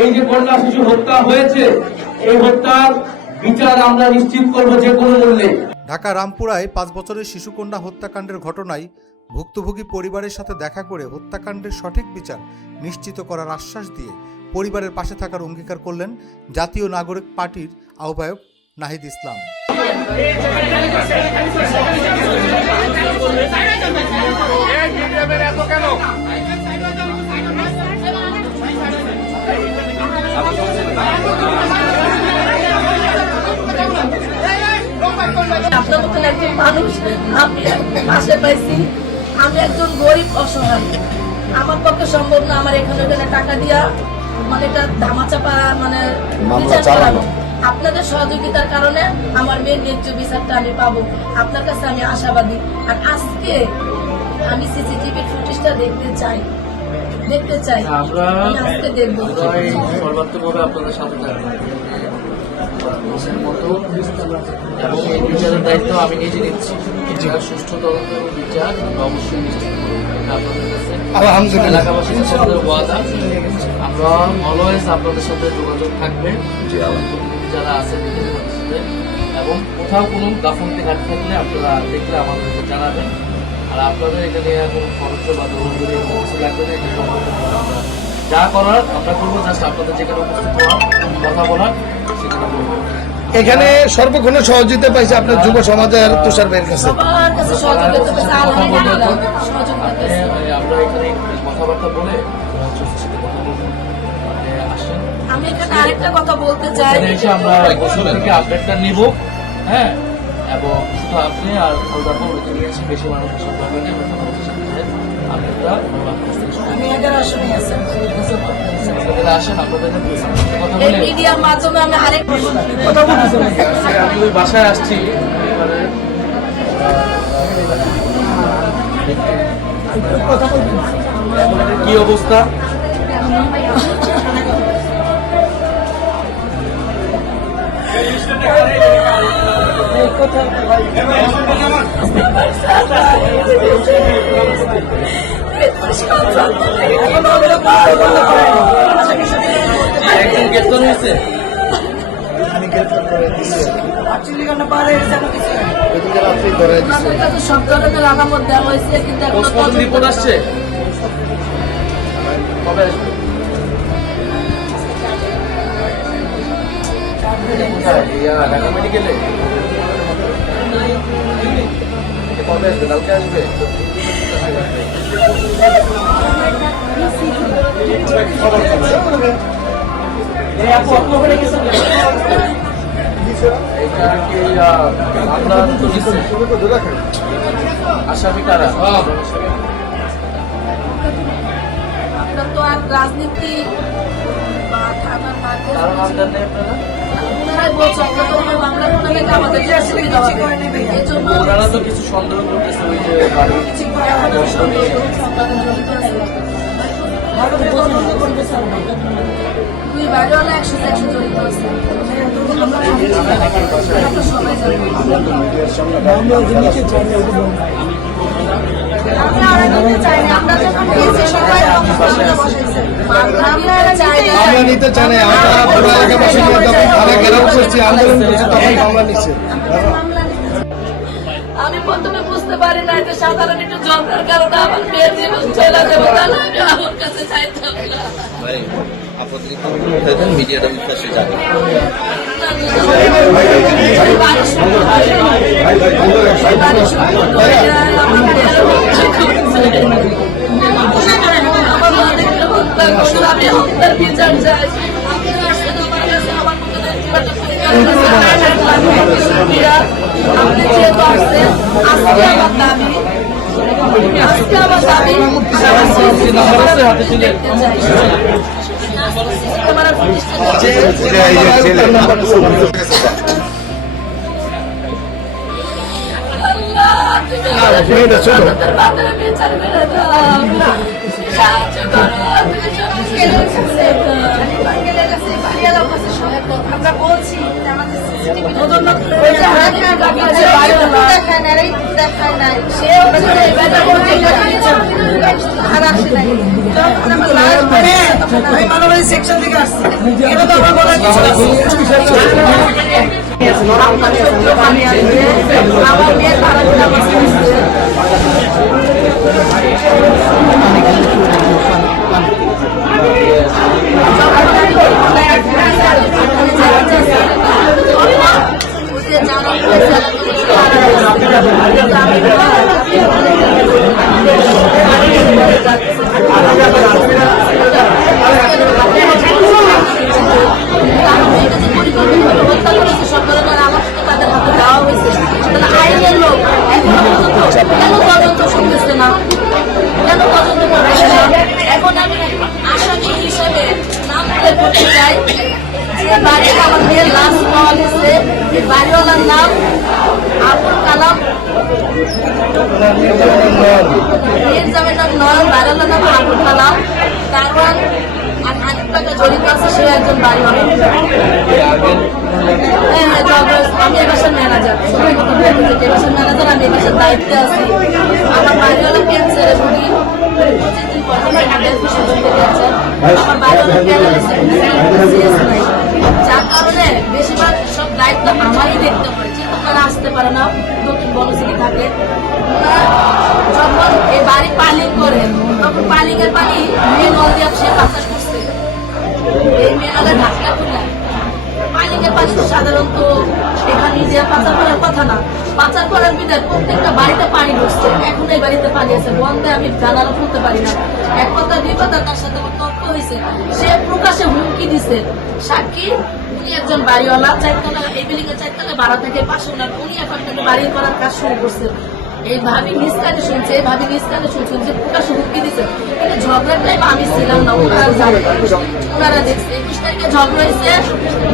এই যে কন্যা শিশু হত্যা হয়েছে, এই হত্যার বিচার আমরা নিশ্চিত করব যে কোনো মূল্যে। ঢাকা রামপুরায় 5 বছরের শিশুকন্যা হত্যাকাণ্ডের ঘটনায় ভুক্তভোগী পরিবারের সাথে দেখা করে হত্যাকাণ্ডের সঠিক বিচার নিশ্চিত করার আশ্বাস দিয়ে পরিবারের পাশে থাকার অঙ্গীকার করলেন জাতীয় নাগরিক পার্টির আহ্বায়ক নাহিদ ইসলাম। আপনার মতন একজন মানুষ আমি পাশে পাইছি। আমি একজন গরিব অসহায়, আমার পক্ষে সম্ভব না আমার এখানে টাকা দিয়া মানে এটা ধামাচাপা মানে বিচার করানো। আপনাদের সহযোগিতার কারণে আমার মেয়ের ন্যায্য বিচারটা আমি পাবো। আপনার কাছে আমি আশাবাদী। আর আজকে আমি সিসিটিভি ফুটেজটা দেখতে চাই। আমরা আজকে দেখবো সর্বাত্মকভাবে আপনাদের সাথে থাকবো এবং এই বিচারের দায়িত্ব আমি নিজে নিচ্ছি। বিচার সুষ্ঠু তদন্ত এবং বিচার অবশ্যই নিশ্চিত করবো। আপনাদের কাছে এলাকাবাসীর কাছে আমাদের ওয়াদা, আমরা অলওয়েজ আপনাদের সাথে যোগাযোগ থাকবে যারা আছে এবং কোথাও কোনো গাফলতি ঘাটতি থাকলে আপনারা দেখলে আমাদেরকে জানাবেন। আর আপনাদের এখানে কোনো খরচ বা দৌড়দৌড়ি কিছু লাগবে না, এটা আমরা যা করার আমরা করবো। জাস্ট আপনাদের যেখানে উপস্থিত হওয়ার কথা বলার সেখানে বলবো। এখানে সর্বক্ষণ সহযোগিতা পাইছে আপনার যুব সমাজের তুষার ভাইয়ের কাছে। আমরা এখানে কথাবার্তা বলে আমি এখানে আরেকটা কথা বলতে চাই, এসে আমরা থেকে আপডেটটা নিব। হ্যাঁ, এবং শুধু আপনি আর বেশি মানুষের সাথে আসেন আপনাদের মিডিয়ার মাধ্যমে আমি আরেক আমি ওই বাসায় আসছি। কি অবস্থা? একজন গ্রেপ্তার হয়েছে। সব ধরনের আলামত দেওয়া হয়েছে, কিন্তু রিপোর্ট আসছে কবে আসবে? ঢাকা মেডিকেলে কবে আসবে? কালকে আসবে। আসামি কারা? আপনার তো আর রাজনীতি বা থানার নামদার নেই আপনারা? ওনারা তো কিছু সন্দেহ করতেছে ওই যে দুই বাড়িওয়ালা একসাথে জড়িত আছে। আমরা নিতে চাই না, আমরা এলাকাবাসী ঘেরাও করছি, আন্দোলন করছি, তখন মামলা নিচ্ছে। আমি প্রথমে বুঝতে পারি না এটা সাধারণ একটু যন্ত্রের কারণে আমার মেয়ের জীবন চলে যাবে, তাহলে আমি আমার কাছে চাইতাম না। মিডিয়াটা বিশ্বাসে যাবে। আমি হত্যার বিচার চাই। আপনি যেহেতু আসছেন, আজকে আমার দাবি আমরা বলছি দেখায় নাই, সে আর আসে নাই। যখন আমার লাশ বেড়ে, আমি মানবাড়ি সেকশন থেকে আসছি। এটা তো আমার বলার কিছু আছে। আপনার সত্য পানি আসছে, আমার মেয়ের খারাপ অবস্থা হচ্ছে। এখন আমি আসামি হিসেবে নাম করতে চাই যে বাড়ির আমার মেয়ের লাশ পাওয়া গেছে। এই বাড়িওয়ালার নাম আবুল কালাম, মেয়ের জামের নাম নয়ন, বাড়িওয়ালার নাম আবুল কালাম। কারণ আর অনেক টাকা জড়িত আছে, সে একজন বাড়িওয়ালা। আমি এ বাসার ম্যানেজার, এ বাসার ম্যানেজার, আমি এ বাসার দায়িত্বে আছি। আমার বাড়িওয়ালা ক্যান্সারের রোগী, আমার বাড়িওয়ালা ক্যান্সার, যার কারণে বেশিরভাগ সব দায়িত্ব আমারই দেখতে হয়। যেহেতু ওনারা আসতে পারে না, নতুন বনশ্রী থাকে, যখন এই বাড়ি পালিং করে তখন পালিং এর পানি মেন নল দিয়ে সে বাতাস করছে। এই মেন নলের ঢাকনা খুলে পালিং এর পানি তো সাধারণত এখানে যে পাচার করার কথা না, পাচার করার বিধায় প্রত্যেকটা বাড়িতে পানি ঢুকছে। এখন এই বাড়িতে পানি আছে, বন্ধে আমি জানানো খুলতে পারি না। এক কথা দুই কথা তার সাথে আমার তর্ক হয়েছে, সে প্রকাশে হুমকি দিছে। সাক্ষী উনি একজন বাড়িওয়ালা, চারতলা, এই বিল্ডিং এর চারতলা ভাড়া থেকে পাশে ওনার, উনি এখন থেকে বাড়ি করার কাজ শুরু করছে। এইভাবে নিজ কানে শুনছে, এইভাবে নিজ কানে শুনছেন যে প্রকাশে হুমকি দিছে। কিন্তু ঝগড়ার টাইম আমি ছিলাম না, ওনারা জানে, ওনারা দেখছে। 21 তারিখে ঝগড়া হয়েছে,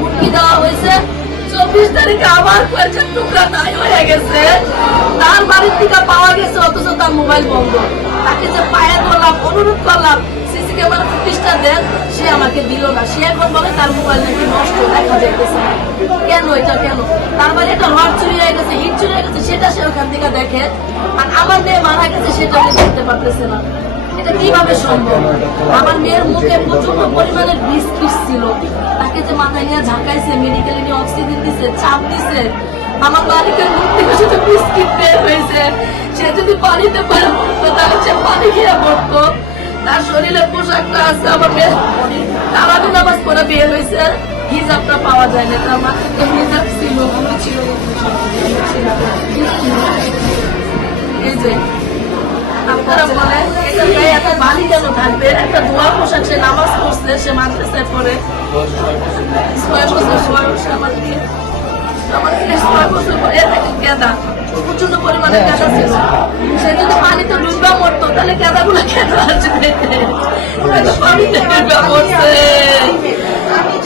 হুমকি দেওয়া হয়েছে। 24 তারিখে আবার কয়েকজন টুকরা নাই হয়ে গেছে, তার বাড়ির থেকে পাওয়া গেছে, অথচ তার মোবাইল বন্ধ। তাকে যে পায়ে ধরলাম, অনুরোধ করলাম সিসি ক্যামেরা ফুটেজটা দেন, সে আমাকে দিল না। সে এখন বলে তার মোবাইল নাকি নষ্ট, দেখা যাইতেছে। কেন এটা কেন? তার মানে একটা রড চুরি হয়ে গেছে, হিট চুরি হয়ে গেছে, সেটা সে ওখান থেকে দেখে। আর আমার মেয়ে মারা গেছে সেটা আমি দেখতে পারতেছে না। এটা কিভাবে সম্ভব? আমার মেয়ের মুখে প্রচন্ড পরিমাণের বিষ ছিল, তাকে যে মাথায় নিয়ে ঝাঁকাইছে, মেডিকেলে নিয়ে অক্সিজেন দিছে, চাপ দিছে। আমার বালিকের মুখ থেকে শুধু বিস্কিট বের হয়েছে। সে যদি পানিতে পারে পড়তো তাহলে সে পানি খেয়ে পড়তো। তার শরীরের পোশাকটা আছে, আমার মেয়ে তারাবি নামাজ পড়ে বের হয়েছে, হিজাবটা পাওয়া যায় না। তার মাথাতে হিজাব ছিল, এই যে আপনারা বলেন এটা মেয়ে এত বালি কেন থাকবে? একটা ধোয়া পোশাক, সে নামাজ পড়ছে, সে মাদ্রাসায় পড়ে, 6 বছর বয়স। আমার মেয়ে 6 বছর পরে কেদা, প্রচন্ড পরিমাণে কেদা ছিল। সে যদি পানিতে ডুববা মরতো তাহলে কেদাগুলো কেন আসবে? পানিতে ডুববা মরছে,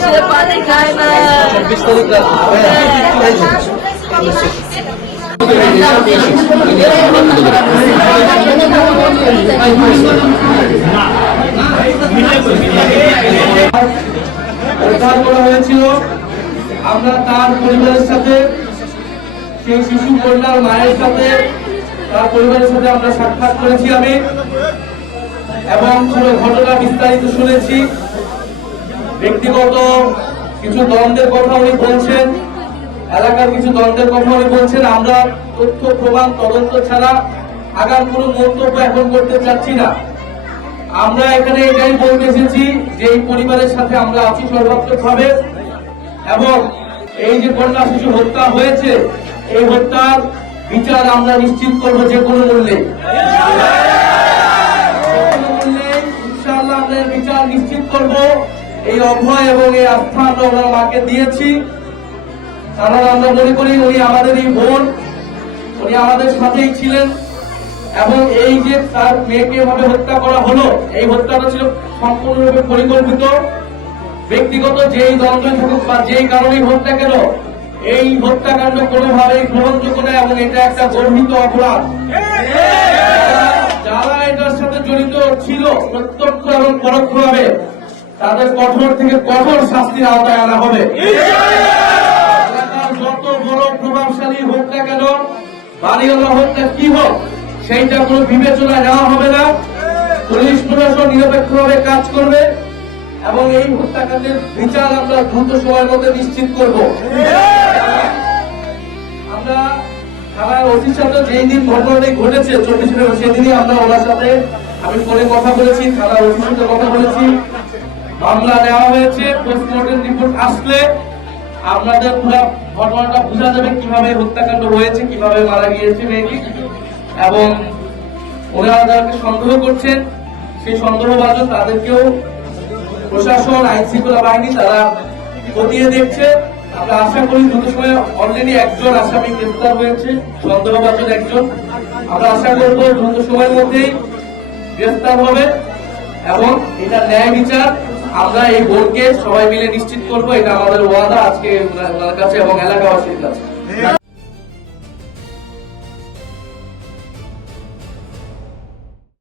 সে পানি খায় না। হয়েছিল আমরা তার পরিবারের সাথে, সেই শিশু কন্যার মায়ের সাথে, তার পরিবারের সাথে আমরা সাক্ষাৎ করেছি আমি, এবং পুরো ঘটনা বিস্তারিত শুনেছি। ব্যক্তিগত কিছু দ্বন্দ্বের কথা উনি বলছেন, এলাকার কিছু দ্বন্দ্বের কথা উনি বলছেন। আমরা তথ্য প্রমাণ তদন্ত ছাড়া আগাম কোনো মন্তব্য এখন করতে চাচ্ছি না। আমরা এখানে এটাই বলতে এসেছি যে এই পরিবারের সাথে আমরা আছি সর্বাত্মকভাবে, এবং এই যে কন্যা শিশু হত্যা হয়েছে, এই হত্যার বিচার আমরা নিশ্চিত করব যে কোনো মূল্যে। ইনশাআল্লাহ আমরা বিচার নিশ্চিত করব। এই অভয় এবং এই আস্থা আমরা ওনার মাকে দিয়েছি, কারণ আমরা মনে করি উনি আমাদের এই বোন, উনি আমাদের সাথেই ছিলেন। এবং এই যে তার মেয়েকে এভাবে হত্যা করা হলো, এই হত্যাটা ছিল সম্পূর্ণরূপে পরিকল্পিত। ব্যক্তিগত যেই দ্বন্দ্ব থাকুক বা যেই কারণেই হোক না কেন, এই হত্যাকাণ্ড কোনোভাবেই গ্রহণযোগ্য নয় এবং এটা একটা গর্হিত অপরাধ। যারা এটার সাথে জড়িত ছিল প্রত্যক্ষ এবং পরোক্ষভাবে, তাদের কঠোর থেকে কঠোর শাস্তির আওতায় আনা হবে। যত বড় প্রভাবশালী হোক না কেন, বাড়িওয়ালা হোক না কি হোক, সেইটা কোনো বিবেচনা নেওয়া হবে না। পুলিশ প্রশাসন নিরপেক্ষভাবে কাজ করবে এবং এই হত্যাকাণ্ডের বিচার আমরা দ্রুত সময়ের মধ্যে নিশ্চিত করব। আমরা থানার ওসির সাথে যেই দিন ঘটনাটি ঘটেছে 24 ফেব্রুয়ারি সেদিনই আমরা ওনার সাথে আমি ফোনে কথা বলেছি, থানার ওসির সাথে কথা বলেছি, মামলা নেওয়া হয়েছে। পোস্টমর্টেম রিপোর্ট আসলে আপনাদের পুরো ঘটনাটা বোঝা যাবে কিভাবে হত্যাকাণ্ড হয়েছে, কিভাবে মারা গিয়েছে মেয়েটি, এবং ওনারা যাদেরকে সন্দেহ করছেন সেই সন্দেহভাজন তাদেরকেও প্রশাসন, আইন শৃঙ্খলা বাহিনী তারা খতিয়ে দেখছে। আমরা আশা করি দ্রুত সময়ে অলরেডি একজন আসামি গ্রেফতার হয়েছে, সন্দেহভাজন একজন। আমরা আশা করব দ্রুত সময়ের মধ্যেই গ্রেফতার হবে এবং এটা ন্যায় বিচার আমরা এই বোর্ডকে সবাই মিলে নিশ্চিত করব। এটা আমাদের ওয়াদা আজকে ওনার কাছে এবং এলাকাবাসীর কাছে।